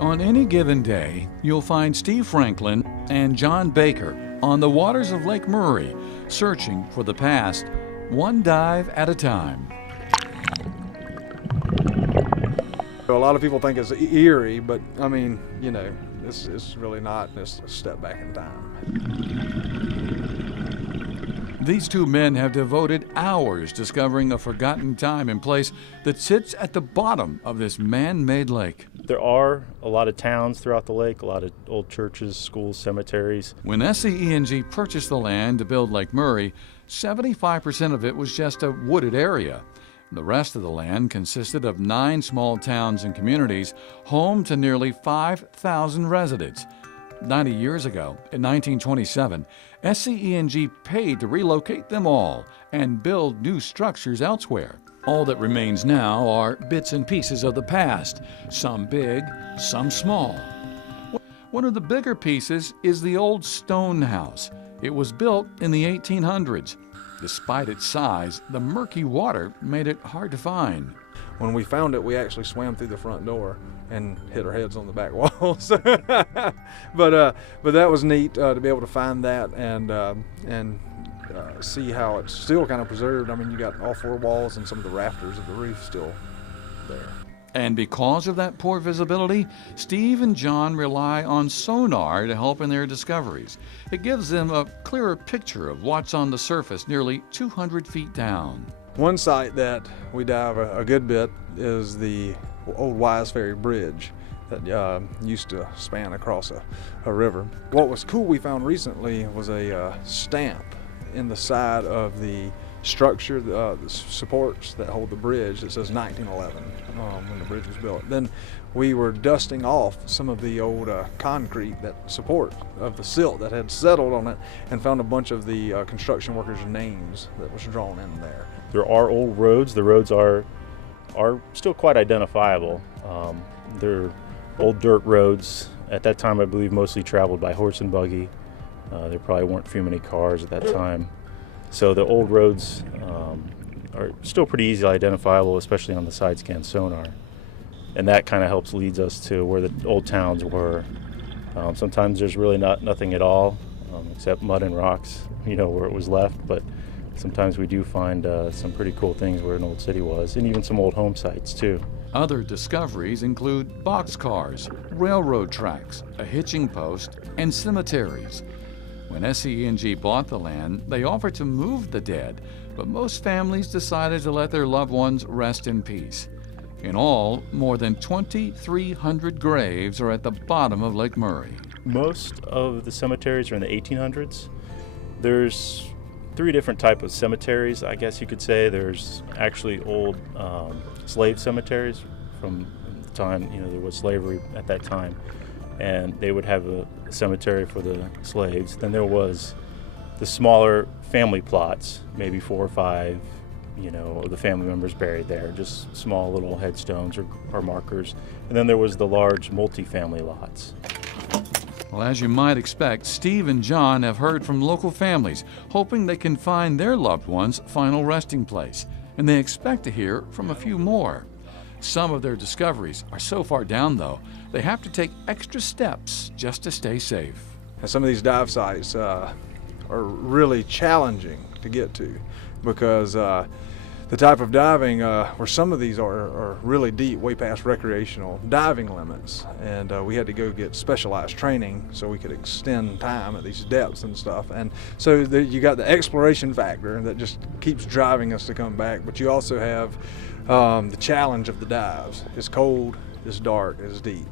On any given day, you'll find Steve Franklin and John Baker on the waters of Lake Murray, searching for the past, one dive at a time. A lot of people think it's eerie, but I mean, you know, it's really not. It's a step back in time. These two men have devoted hours discovering a forgotten time and place that sits at the bottom of this man-made lake. There are a lot of towns throughout the lake, a lot of old churches, schools, cemeteries. When SCE&G purchased the land to build Lake Murray, 75% of it was just a wooded area. The rest of the land consisted of 9 small towns and communities, home to nearly 5,000 residents. 90 years ago, in 1927, SCE&G paid to relocate them all and build new structures elsewhere. All that remains now are bits and pieces of the past, some big, some small. One of the bigger pieces is the old stone house. It was built in the 1800s. Despite its size, the murky water made it hard to find. When we found it, we actually swam through the front door and hit our heads on the back walls. but that was neat to be able to find that and see how it's still kind of preserved. I mean, you got all 4 walls and some of the rafters of the roof still there. And because of that poor visibility, Steve and John rely on sonar to help in their discoveries. It gives them a clearer picture of what's on the surface nearly 200 feet down. One site that we dive a good bit is the old Wise Ferry Bridge that used to span across a river. What was cool we found recently was a stamp in the side of the structure, the supports that hold the bridge that says 1911 when the bridge was built. Then we were dusting off some of the old concrete, that support of the silt that had settled on it, and found a bunch of the construction workers' names that was drawn in there. There are old roads. The roads are still quite identifiable. They're old dirt roads. At that time, I believe mostly traveled by horse and buggy. There probably weren't too many cars at that time. So the old roads are still pretty easily identifiable, especially on the side scan sonar. And that kind of helps leads us to where the old towns were. Sometimes there's really nothing at all, except mud and rocks, you know, where it was left. But sometimes we do find some pretty cool things where an old city was, and even some old home sites too. Other discoveries include boxcars, railroad tracks, a hitching post, and cemeteries. When SCE&G bought the land, they offered to move the dead, but most families decided to let their loved ones rest in peace. In all, more than 2,300 graves are at the bottom of Lake Murray. Most of the cemeteries are in the 1800s. There's 3 different types of cemeteries, I guess you could say. There's actually old slave cemeteries from the time, you know, there was slavery at that time. And they would have a cemetery for the slaves. Then there was the smaller family plots, maybe 4 or 5, you know, of the family members buried there, just small little headstones or markers. And then there was the large multi-family lots. Well, as you might expect, Steve and John have heard from local families, hoping they can find their loved one's final resting place. And they expect to hear from a few more. Some of their discoveries are so far down, though, they have to take extra steps just to stay safe. And some of these dive sites are really challenging to get to because the type of diving, where some of these are really deep, way past recreational diving limits. And we had to go get specialized training so we could extend time at these depths and stuff. And so you got the exploration factor that just keeps driving us to come back, but you also have the challenge of the dives. It's cold, it's dark, it's deep.